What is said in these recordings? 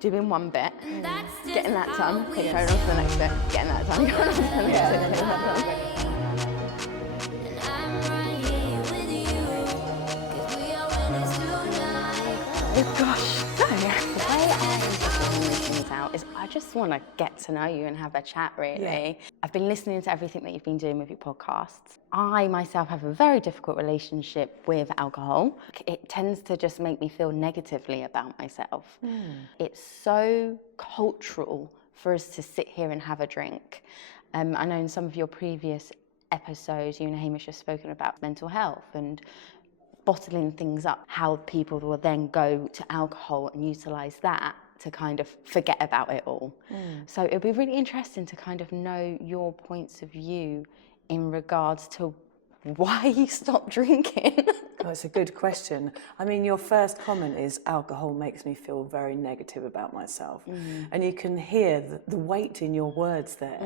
doing one bit, getting that done, going on to the next bit, getting that done, going on to the next bit, getting that done. Oh gosh, so the way I envision things out is I just want to get to know you and have a chat, really. Yeah. I've been listening to everything that you've been doing with your podcasts. I myself have a very difficult relationship with alcohol. It tends to just make me feel negatively about myself. It's so cultural for us to sit here and have a drink. I know in some of your previous episodes, you and Hamish have spoken about mental health and bottling things up, how people will then go to alcohol and utilise that to kind of forget about it all. So it'd be really interesting to kind of know your points of view in regards to why you stopped drinking. Oh, it's a good question. I mean, your first comment is alcohol makes me feel very negative about myself. And you can hear the weight in your words there.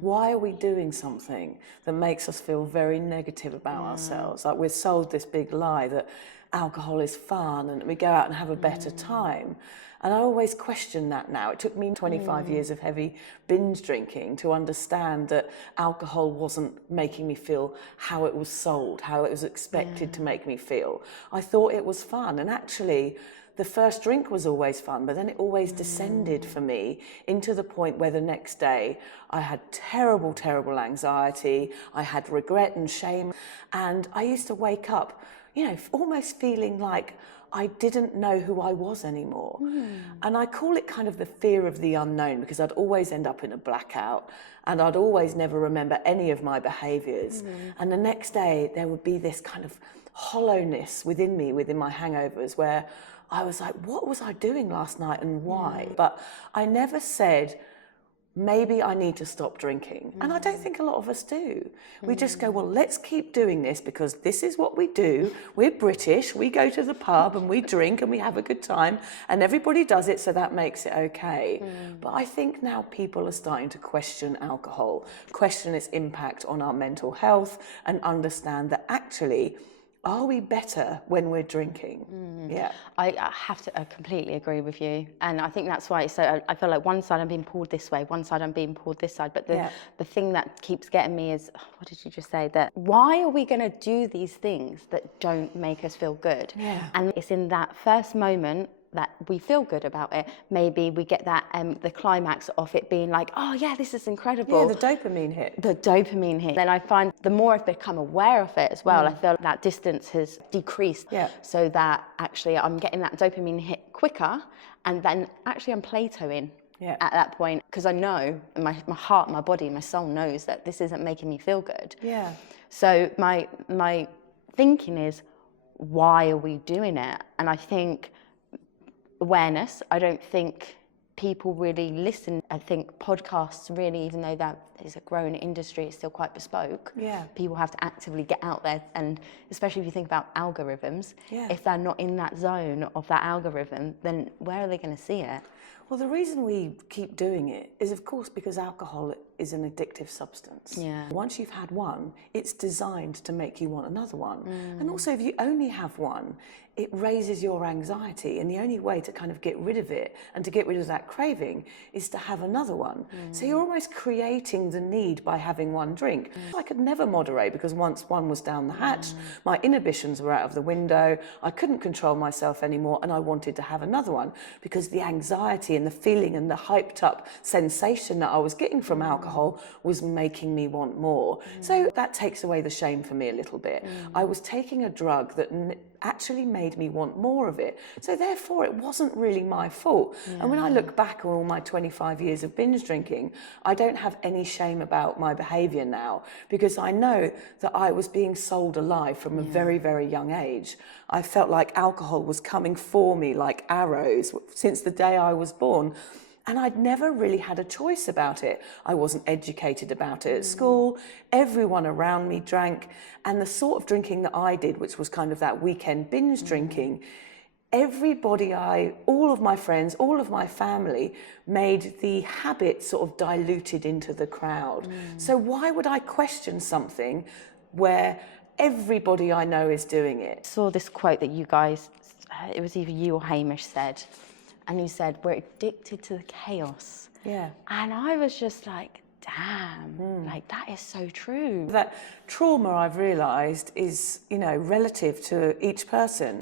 Why are we doing something that makes us feel very negative about ourselves? Like we're sold this big lie that alcohol is fun and we go out and have a better time. And I always question that now. It took me 25 years of heavy binge drinking to understand that alcohol wasn't making me feel how it was sold, how it was expected to make me feel. I thought it was fun, and actually the first drink was always fun, but then it always descended for me into the point where the next day I had terrible, terrible anxiety, I had regret and shame, and I used to wake up, you know, almost feeling like I didn't know who I was anymore. And I call it kind of the fear of the unknown, because I'd always end up in a blackout and I'd always never remember any of my behaviours. And the next day there would be this kind of hollowness within me, within my hangovers, where I was like, what was I doing last night and why? But I never said, maybe I need to stop drinking. And I don't think a lot of us do. We just go, well, let's keep doing this because this is what we do. We're British, we go to the pub and we drink and we have a good time and everybody does it, so that makes it okay. But I think now people are starting to question alcohol, question its impact on our mental health, and understand that actually, are we better when we're drinking? Yeah. I have to completely agree with you. And I think that's why it's so, I feel like one side I'm being pulled this way, one side I'm being pulled this side. But the thing that keeps getting me is, what did you just say? That why are we going to do these things that don't make us feel good? And it's in that first moment that we feel good about it. Maybe we get that the climax of it being like, oh yeah, this is incredible. Yeah, the dopamine hit. The dopamine hit. Then I find the more I've become aware of it as well, I feel that distance has decreased, so that actually I'm getting that dopamine hit quicker, and then actually I'm plateauing at that point, because I know, my heart, my body, my soul knows that this isn't making me feel good. So my thinking is, why are we doing it? And I think awareness. I don't think people really listen. I think podcasts really, even though that is a growing industry, it's still quite bespoke. People have to actively get out there, and especially if you think about algorithms, if they're not in that zone of that algorithm, then where are they going to see it? Well, the reason we keep doing it is, of course, because alcohol is an addictive substance. Once you've had one, it's designed to make you want another one. And also, if you only have one, it raises your anxiety, and the only way to kind of get rid of it and to get rid of that craving is to have another one. So you're almost creating the need by having one drink. I could never moderate, because once one was down the hatch, my inhibitions were out of the window, I couldn't control myself anymore, and I wanted to have another one because the anxiety and the feeling and the hyped up sensation that I was getting from alcohol was making me want more. So that takes away the shame for me a little bit. I was taking a drug that actually made me want more of it. So therefore, it wasn't really my fault. And when I look back on all my 25 years of binge drinking, I don't have any shame about my behaviour now, because I know that I was being sold a lie from a very, very young age. I felt like alcohol was coming for me like arrows since the day I was born. And I'd never really had a choice about it. I wasn't educated about it at school. Everyone around me drank. And the sort of drinking that I did, which was kind of that weekend binge drinking, all of my friends, all of my family made the habit sort of diluted into the crowd. So why would I question something where everybody I know is doing it? I saw this quote that you guys, it was either you or Hamish said, and you said, we're addicted to the chaos. Yeah. And I was just like, damn, like that is so true. That trauma, I've realised, is, relative to each person.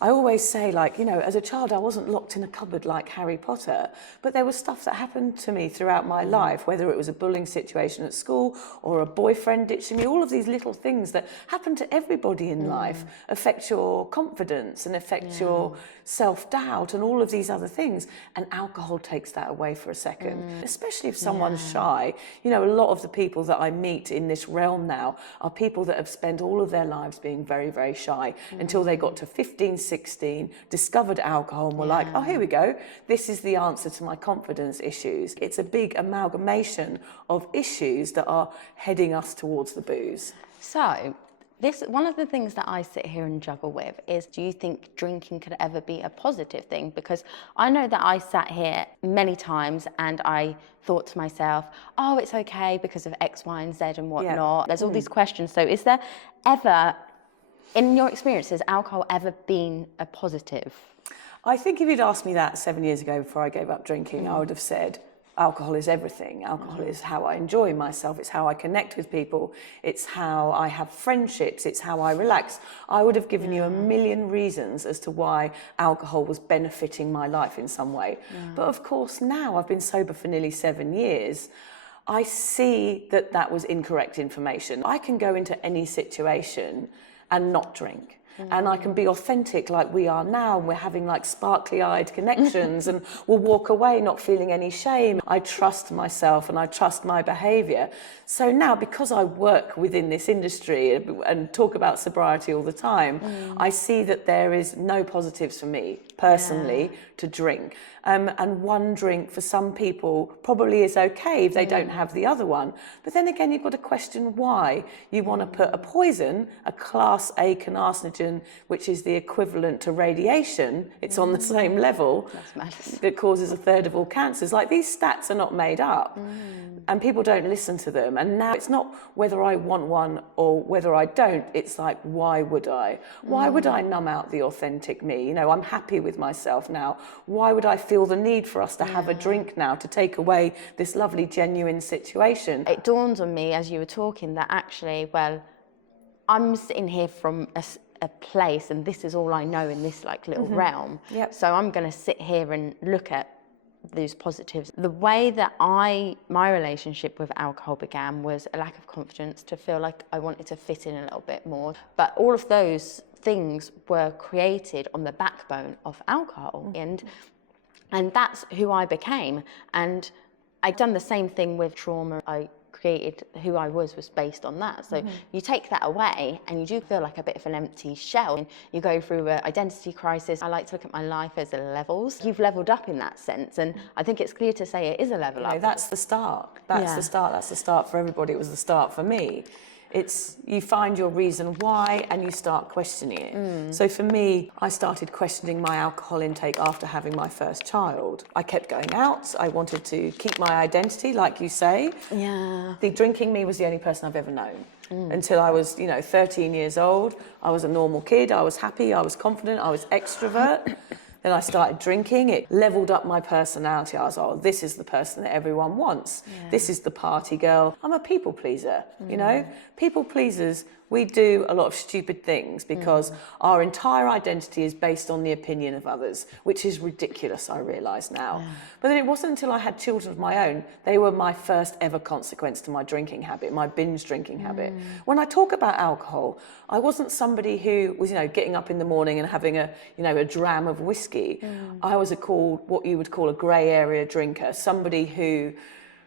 I always say, as a child, I wasn't locked in a cupboard like Harry Potter, but there was stuff that happened to me throughout my life, whether it was a bullying situation at school or a boyfriend ditching me. All of these little things that happen to everybody in life affect your confidence and affect your self-doubt and all of these other things. And alcohol takes that away for a second, especially if someone's shy. A lot of the people that I meet in this realm now are people that have spent all of their lives being very, very shy until they got to 15, 16, discovered alcohol and were like, oh, here we go. This is the answer to my confidence issues. It's a big amalgamation of issues that are heading us towards the booze. So, one of the things that I sit here and juggle with is, do you think drinking could ever be a positive thing? Because I know that I sat here many times and I thought to myself, oh, it's okay because of X, Y, and Z and whatnot. There's all these questions. So is there ever, in your experience, has alcohol ever been a positive? I think if you'd asked me that 7 years ago before I gave up drinking, I would have said, alcohol is everything. Alcohol is how I enjoy myself. It's how I connect with people. It's how I have friendships. It's how I relax. I would have given you a million reasons as to why alcohol was benefiting my life in some way. But of course, now I've been sober for nearly 7 years. I see that that was incorrect information. I can go into any situation and not drink. And I can be authentic like we are now, and we're having like sparkly-eyed connections and we'll walk away not feeling any shame. I trust myself and I trust my behaviour. So now, because I work within this industry and talk about sobriety all the time, I see that there is no positives for me personally to drink. And one drink for some people probably is okay if they don't have the other one. But then again, you've got to question why you want to put a poison, a class A carcinogen, which is the equivalent to radiation. It's on the same level. That causes a third of all cancers. Like, these stats are not made up. And people don't listen to them. And now it's not whether I want one or whether I don't. It's like, why would I? Why would I numb out the authentic me? I'm happy with myself now. Why would I feel the need for us to have a drink now to take away this lovely, genuine situation? It dawned on me as you were talking that actually, well, I'm sitting here from a place and this is all I know in this little realm. So I'm going to sit here and look at those positives. The way that my relationship with alcohol began was a lack of confidence, to feel like I wanted to fit in a little bit more. But all of those things were created on the backbone of alcohol, and that's who I became. And I'd done the same thing with trauma. I created who I was based on that. So you take that away and you do feel like a bit of an empty shell. You go through an identity crisis. I like to look at my life as levels. You've leveled up in that sense, and I think it's clear to say it is a level up. That's the start. That's the start. That's the start for everybody. It was the start for me. It's, you find your reason why and you start questioning it. So for me, I started questioning my alcohol intake after having my first child. I kept going out. I wanted to keep my identity, like you say. The drinking me was the only person I've ever known. Until I was, 13 years old. I was a normal kid. I was happy. I was confident. I was extrovert. Then I started drinking. It leveled up my personality. I was, this is the person that everyone wants. This is the party girl. I'm a people pleaser, People pleasers, we do a lot of stupid things because our entire identity is based on the opinion of others, which is ridiculous, I realise now. But then it wasn't until I had children of my own, they were my first ever consequence to my drinking habit, my binge drinking habit. When I talk about alcohol, I wasn't somebody who was, getting up in the morning and having a dram of whiskey. I was what you would call a grey area drinker, somebody who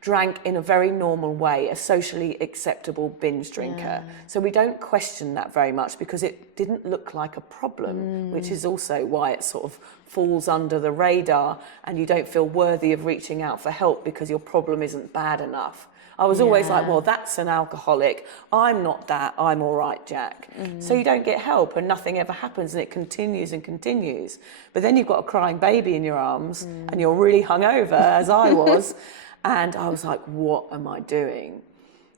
drank in a very normal way, a socially acceptable binge drinker. So we don't question that very much because it didn't look like a problem, which is also why it sort of falls under the radar and you don't feel worthy of reaching out for help because your problem isn't bad enough. I was always like, well, that's an alcoholic. I'm not that. I'm all right, Jack. So you don't get help and nothing ever happens and it continues and continues. But then you've got a crying baby in your arms and you're really hungover, as I was. And I was like, what am I doing?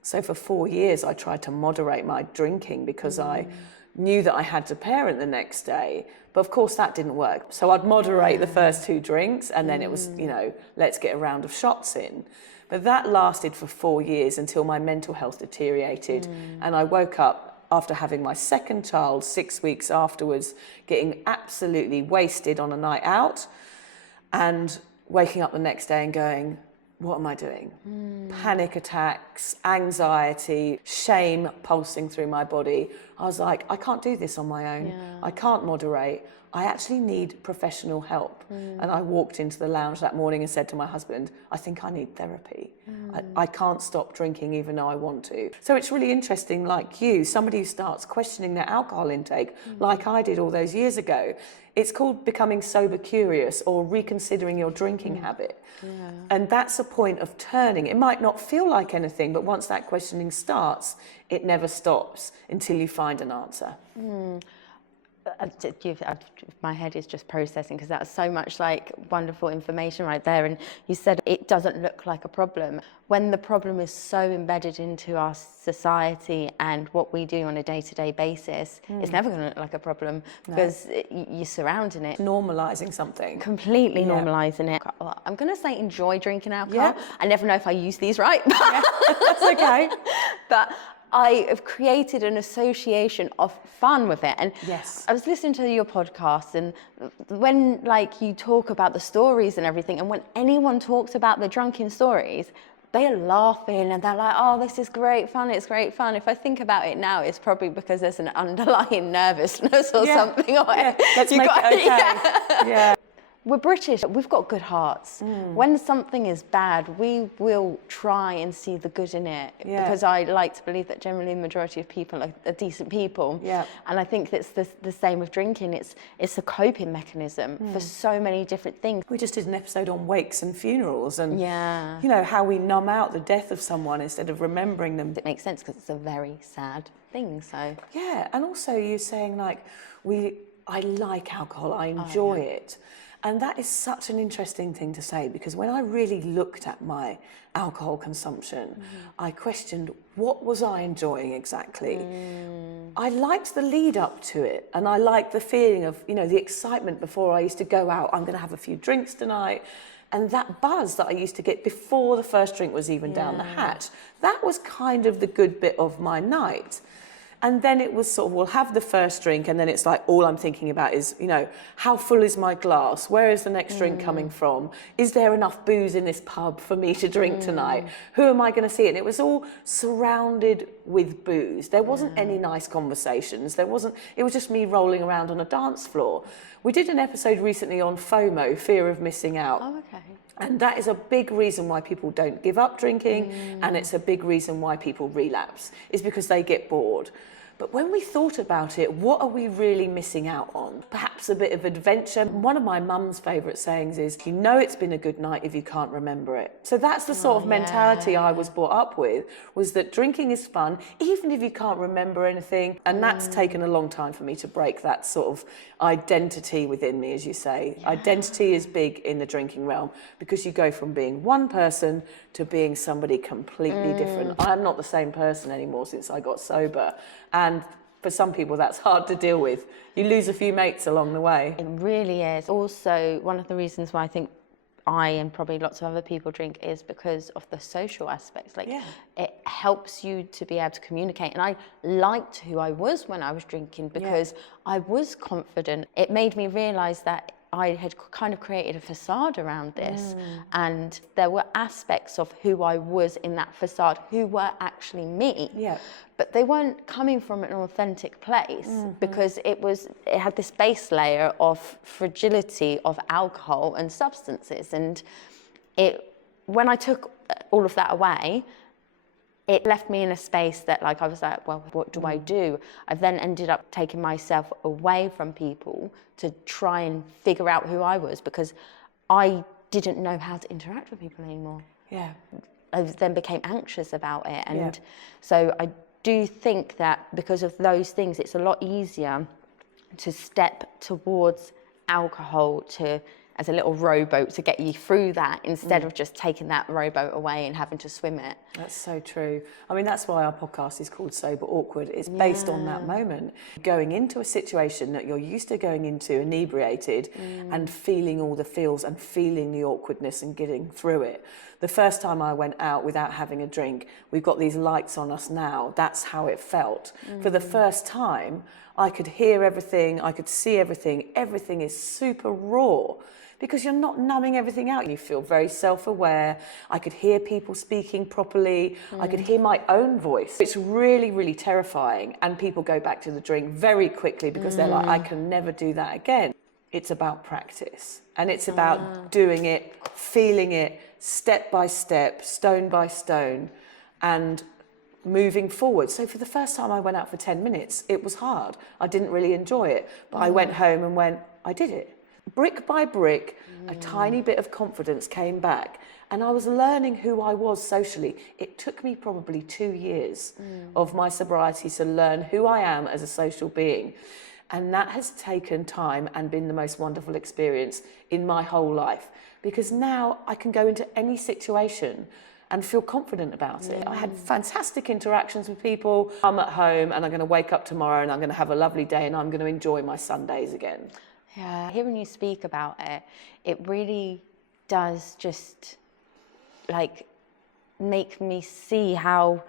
So for 4 years, I tried to moderate my drinking because I knew that I had to parent the next day. But of course that didn't work. So I'd moderate the first 2 drinks, and then it was, let's get a round of shots in. But that lasted for 4 years until my mental health deteriorated. And I woke up after having my second child 6 weeks afterwards, getting absolutely wasted on a night out, and waking up the next day and going, what am I doing? Panic attacks, anxiety, shame pulsing through my body. I was like, I can't do this on my own. I can't moderate. I actually need professional help. And I walked into the lounge that morning and said to my husband, I think I need therapy. I can't stop drinking even though I want to. So it's really interesting, like you, somebody who starts questioning their alcohol intake, like I did all those years ago. It's called becoming sober curious, or reconsidering your drinking habit. And that's a point of turning. It might not feel like anything, but once that questioning starts, it never stops until you find an answer. My head is just processing, because that's so much like wonderful information right there. And you said it doesn't look like a problem. When the problem is so embedded into our society and what we do on a day-to-day basis, it's never going to look like a problem, because you're surrounding it. Normalising something. Completely normalising it. I'm going to say enjoy drinking alcohol. I never know if I use these right. That's okay. But I have created an association of fun with it. And I was listening to your podcast, and when you talk about the stories and everything, and when anyone talks about the drunken stories, they are laughing and they're like, oh, this is great fun, it's great fun. If I think about it now, it's probably because there's an underlying nervousness or something. Let's make it okay. We're British, we've got good hearts. When something is bad, we will try and see the good in it, because I like to believe that generally the majority of people are decent people. And I think that's the same with drinking. It's a coping mechanism for so many different things. We just did an episode on wakes and funerals, and how we numb out the death of someone instead of remembering them. It makes sense, because it's a very sad thing. So and also you're saying I like alcohol, I enjoy it. And that is such an interesting thing to say, because when I really looked at my alcohol consumption, I questioned, what was I enjoying exactly? I liked the lead up to it, and I liked the feeling of, the excitement before I used to go out. I'm going to have a few drinks tonight. And that buzz that I used to get before the first drink was even down the hatch, that was kind of the good bit of my night. And then it was sort of, we'll have the first drink, and then it's like, all I'm thinking about is, how full is my glass? Where is the next drink coming from? Is there enough booze in this pub for me to drink tonight? Who am I going to see? And it was all surrounded with booze. There wasn't any nice conversations. It was just me rolling around on a dance floor. We did an episode recently on FOMO, fear of missing out. Oh, okay. And that is a big reason why people don't give up drinking, and it's a big reason why people relapse, is because they get bored. But when we thought about it, what are we really missing out on? Perhaps a bit of adventure. One of my mum's favourite sayings is, it's been a good night if you can't remember it. So that's the sort of mentality I was brought up with, was that drinking is fun, even if you can't remember anything. And that's taken a long time for me to break that sort of identity within me, as you say. Identity is big in the drinking realm, because you go from being one person to being somebody completely different. I'm not the same person anymore since I got sober. And for some people, that's hard to deal with. You lose a few mates along the way. It really is. Also, one of the reasons why I think I and probably lots of other people drink is because of the social aspects. It helps you to be able to communicate. And I liked who I was when I was drinking, because I was confident. It made me realise that I had kind of created a facade around this, and there were aspects of who I was in that facade who were actually me. But they weren't coming from an authentic place, because it had this base layer of fragility of alcohol and substances. And when I took all of that away, it left me in a space that I was like, well, what do I do? I've then ended up taking myself away from people to try and figure out who I was, because I didn't know how to interact with people anymore. I then became anxious about it. And so I do think that because of those things, it's a lot easier to step towards alcohol, to as a little rowboat to get you through that instead of just taking that rowboat away and having to swim it. That's so true. I mean, that's why our podcast is called Sober Awkward. It's based on that moment. Going into a situation that you're used to going into inebriated and feeling all the feels and feeling the awkwardness and getting through it. The first time I went out without having a drink, we've got these lights on us now. That's how it felt. For the first time, I could hear everything, I could see everything. Everything is super raw because you're not numbing everything out. You feel very self-aware. I could hear people speaking properly. I could hear my own voice. It's really, really terrifying. And people go back to the drink very quickly because they're like, I can never do that again. It's about practice. And it's about doing it, feeling it, step by step, stone by stone, and moving forward. So for the first time I went out for 10 minutes, it was hard. I didn't really enjoy it. But I went home and went, I did it. Brick by brick, a tiny bit of confidence came back. And I was learning who I was socially. It took me probably 2 years of my sobriety to learn who I am as a social being. And that has taken time and been the most wonderful experience in my whole life. Because now I can go into any situation and feel confident about it. I had fantastic interactions with people. I'm at home and I'm going to wake up tomorrow and I'm going to have a lovely day and I'm going to enjoy my Sundays again. Yeah, hearing you speak about it, it really does just like make me see how,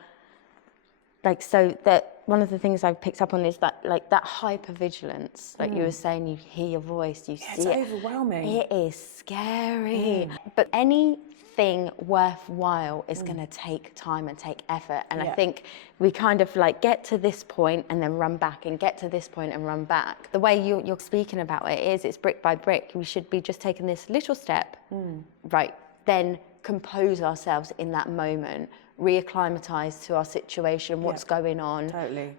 like, so that one of the things I've picked up on is that, like, that hypervigilance, like you were saying, you hear your voice, you see it. It's overwhelming. It is scary. But anything worthwhile is going to take time and take effort. And I think we kind of like get to this point and then run back and get to this point and run back. The way you're speaking about it is, it's brick by brick. We should be just taking this little step, right? Then compose ourselves in that moment, reacclimatise to our situation, what's going on. Totally.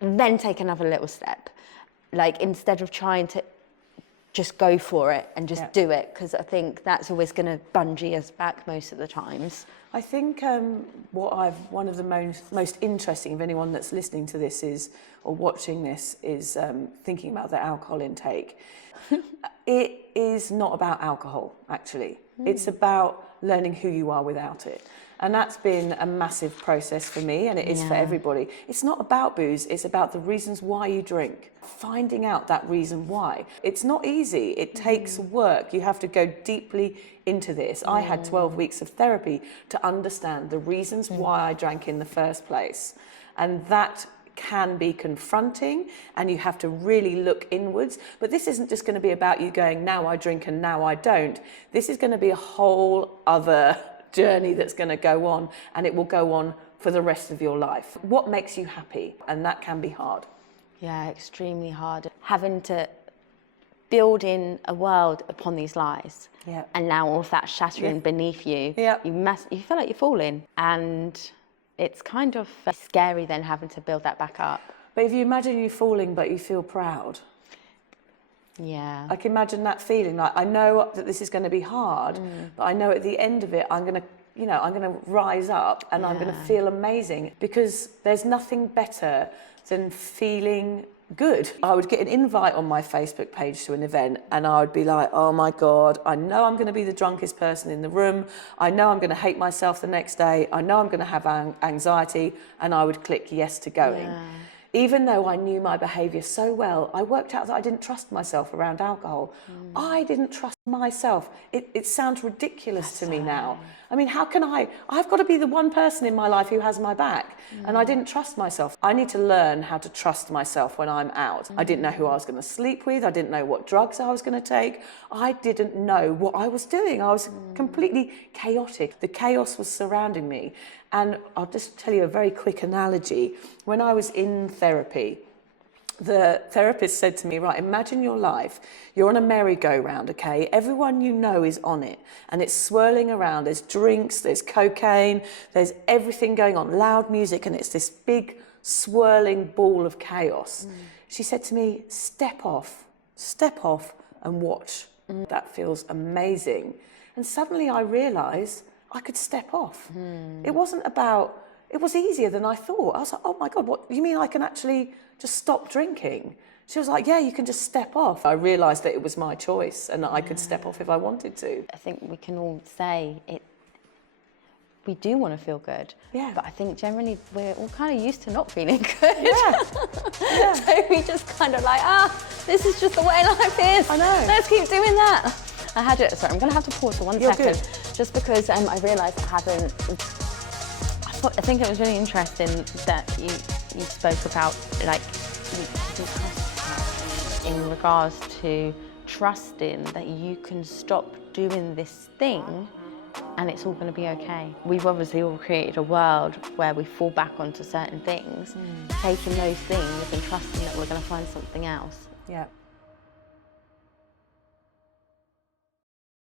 Then take another little step. Like, instead of trying to just go for it and just do it, because I think that's always going to bungee us back most of the times. I think one of the most interesting, if anyone that's listening to this is, or watching this, is thinking about their alcohol intake. It is not about alcohol, actually. It's about learning who you are without it. And that's been a massive process for me, and it is for everybody. It's not about booze, it's about the reasons why you drink. Finding out that reason why. It's not easy, it takes work. You have to go deeply into this. I had 12 weeks of therapy to understand the reasons why I drank in the first place. And that can be confronting, and you have to really look inwards. But this isn't just going to be about you going, now I drink and now I don't. This is going to be a whole other journey that's going to go on, and it will go on for the rest of your life. What makes you happy? And that can be hard. Yeah, extremely hard. Having to build in a world upon these lies. Yeah. And now all of that shattering beneath you. Yeah. You feel like you're falling. And it's kind of scary then having to build that back up. But if you imagine you falling but you feel proud. Yeah. I can imagine that feeling. Like, I know that this is going to be hard, but I know at the end of it, I'm going to rise up and I'm going to feel amazing, because there's nothing better than feeling good. I would get an invite on my Facebook page to an event and I would be like, oh my God, I know I'm going to be the drunkest person in the room. I know I'm going to hate myself the next day. I know I'm going to have anxiety, and I would click yes to going. Yeah. Even though I knew my behaviour so well, I worked out that I didn't trust myself around alcohol. I didn't trust myself. It sounds ridiculous to me now. I mean, how can I've got to be the one person in my life who has my back. And I didn't trust myself. I need to learn how to trust myself when I'm out. I didn't know who I was going to sleep with. I didn't know what drugs I was going to take. I didn't know what I was doing. I was completely chaotic. The chaos was surrounding me. And I'll just tell you a very quick analogy. When I was in therapy, the therapist said to me, right, imagine your life. You're on a merry-go-round, okay? Everyone you know is on it, and it's swirling around. There's drinks, there's cocaine, there's everything going on, loud music, and it's this big swirling ball of chaos. She said to me, step off and watch. That feels amazing. And suddenly I realised I could step off. It was easier than I thought. I was like, oh my God, what, you mean I can actually just stop drinking? She was like, yeah, you can just step off. I realised that it was my choice and that I could step off if I wanted to. I think we can all say it. We do want to feel good, but I think generally we're all kind of used to not feeling good. Yeah. So we just kind of like, this is just the way life is. I know. Let's keep doing that. I had it. Sorry, I'm going to have to pause for one You're second, good. just because I realised I hadn't. I think it was really interesting that you spoke about like in regards to trusting that you can stop doing this thing and it's all going to be okay. We've obviously all created a world where we fall back onto certain things, taking those things and trusting that we're going to find something else. Yeah.